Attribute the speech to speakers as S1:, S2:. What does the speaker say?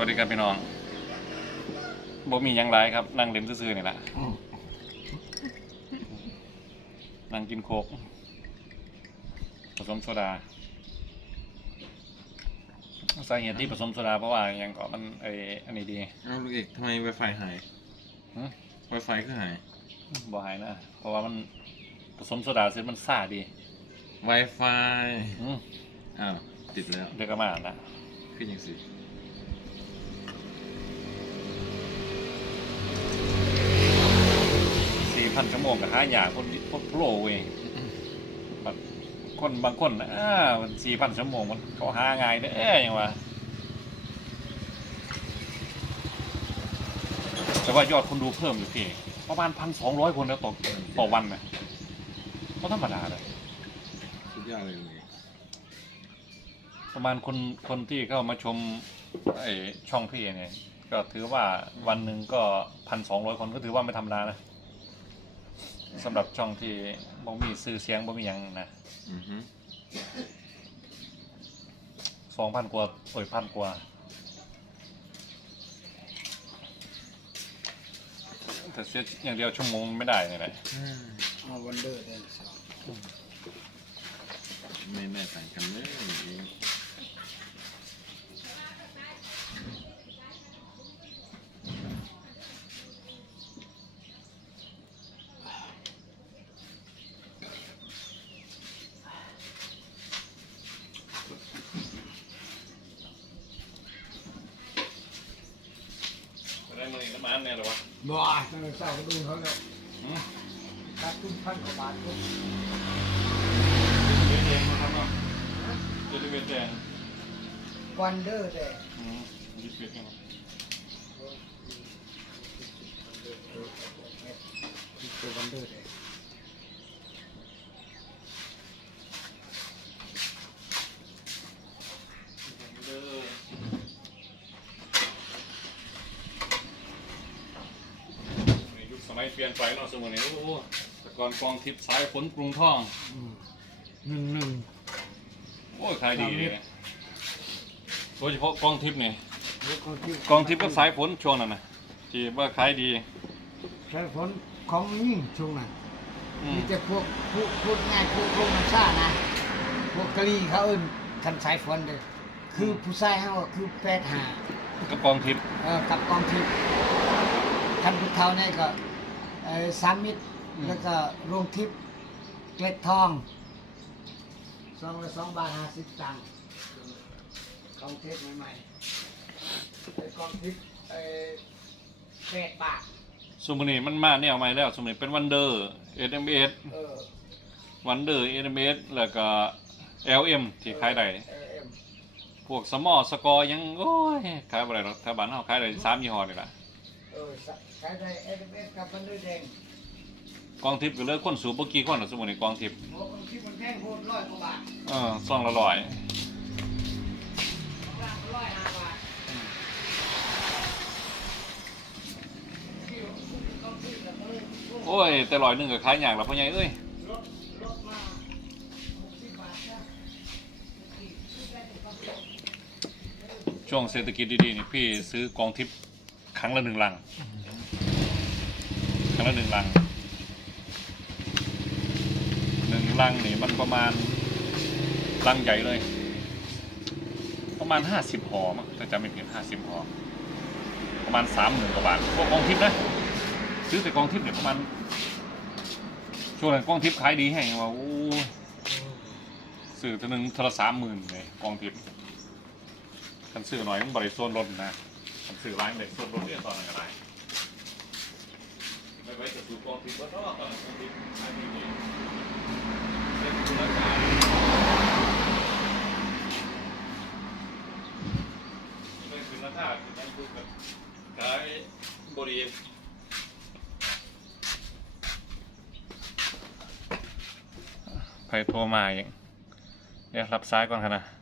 S1: วัสดีครับพี่น้องบ่มีหยังไรครับ นั่งเล่นซื่อๆนี่แหละนั่งกินโคกผสมโซดาสาเหตุที่ผสมโซดาเพราะว่าหยังก็มันไออันนี้ดี
S2: เอาลูกเอกทำไม Wi-Fi หาย
S1: หึ
S2: Wi-Fi ก็หาย
S1: บ่หายนะ เพราะว่ามันผสมโซดาเสร็จมันซ่าดี
S2: Wi-Fi
S1: อืม
S2: อ้าวติดแล้ว
S1: เดี๋ยวก็มานะ
S2: ขึ้นยังสิ
S1: สี่พันชั่วโมงกับห้าอย่างคนพวกโปรเว้ยแบบคนบางคนนะอ่ามันสี่พันชั่วโมงมันเขาหาง่ายเด้อยังวะแต่ว่ายอดคนดูเพิ่มอยู่พี่ประมาณพันสองร้อยคนแล้วต่อต่อวันนะก็ธรรมดาเลย
S2: สุดยอดเลยลูกเอก
S1: ประมาณคนคนที่เข้ามาชมไอช่องพี่เนี่ยก็ถือว่าวันหนึ่งก็พันสองร้อยคนก็ถือว่าไม่ธรรมดานะ สำหรับช่องที่บ่มีซื้อเสียงบ่มีหยังนะ
S2: อือฮึ
S1: สองพันกว่าโอ้ยพันกว่าแต่เสียอย่างเดียวชั่วโมงไม่ได้เนี่ยแหละ
S3: เอาวันเดอร์ได้สอง
S2: ไม่แน่ต่างกันเลย ลูกเอก
S1: ได้มือน้ำมันเนี่ยหรอวะ
S3: บ้าตั้งแต่เช้าก็ดูเขาแล้วตัดตุ้มพันกว่าบาททุก
S1: เวียนเองนะครับเนาะจะได้เวียนแดง
S3: วันเดอร์ได้
S1: อืมยึดเวียนเอง
S3: ตัววันเดอร์ได้
S1: เด้อในยุคสมัย เปลี่ยนไปเนาะสมัยนี้โอ้โหแต่ก่อนกองทิพย์สายฝนกรุงทอง
S3: หนึ่งหนึ่ง
S1: โอ้ยขายดีเลยโดยเฉพาะกองทิพย์นี่
S3: แล้วก็ที่
S1: กองทิพย์ก็สายฝนช่วงนั้นนะที่ว่าขายดี
S3: ใช้ผลของยิ่งช่วงนั้น
S1: อืม
S3: มีแต่พวกพูดพูดง่ายพวกพวกมันซ่านะพวกกะลีเขาเอิ้นคันสายฝนเลยคือผู้ชายเขาก็คือแปดหา
S1: ก็กองทิพย์
S3: เออกับกองทิพย์คันพุทเทาเนี่ยก็เออ สามมิตรแล้วก็โรงทิพย์เกล็ดทองสองละสองบาทห้าสิบตังค์กองทิพย์ใหม่ๆไอ้กองทิพย์ไอ้แปดบาท
S1: สมุนีมันมาแนวใหม่แล้วสมุนีเป็นวันเดอร์เอ็มเอส
S3: เออ
S1: วันเดอร์เอ็มเอสแล้วก็เอลเอ็มที่ขายได้
S3: เออเอ็ม
S1: พวกสมอสกอร์ยังโอ้ยขายอะไรหรอกถ้าบ้านเขาขายได้สามยี่ห้อนี่แหละ
S3: เออใช้ได้เอ็มเอสกับมันด้วยแดง
S1: กองทิพย์ก็เลิกคนสูบเมื่อกี้คนหรอสมุนีกองทิพย์
S3: โอ้กองทิพย์มันแพงโคตรร้อยกว่าบาท
S1: เออซองละร้อย
S3: ของร้านร้อยห้าบาทที่กองทิพย์แบบเออ
S1: โอ้ย แต่ร้อยหนึ่งก็ขายอย่างละพ่อใหญ่เอ้ย
S3: รถรถมาหกสิบบาทนะ
S1: ช่วงเศรษฐกิจดีๆนี่พี่ซื้อกองทิพย์ ครั้งละหนึ่งลัง ครั้งละหนึ่งลังหนึ่งลังนี่มันประมาณลังใหญ่เลย ประมาณห้าสิบห่อมั้งถ้าจำไม่ผิดห้าสิบห่อประมาณสามหมื่นกว่าบาทพวกกองทิพย์นะซื้อแต่กองทิพย์เนี่ยประมาณช่วงนั้นกองทิพย์ขายดีแห้งว่าโอ้ยซื้อตัวหนึ่งทอละสามหมื่นเลยกองทิพย์คันซื้อหน่อยต้องบริโซนรถนะ คันซื้อร้านเด็กโซนรถเนี่ยตอนนั้นอะไรไม่ไว้จะซื้อกองทิพย์ว่าตอนนั้นกองทิพย์ขายดีดีเซ็นคุณราคาไม่คืนราคาคือนั่นคือแบบขายบริใครโทรมาอย่างเดี๋ยวรับสายก่อนครับนะ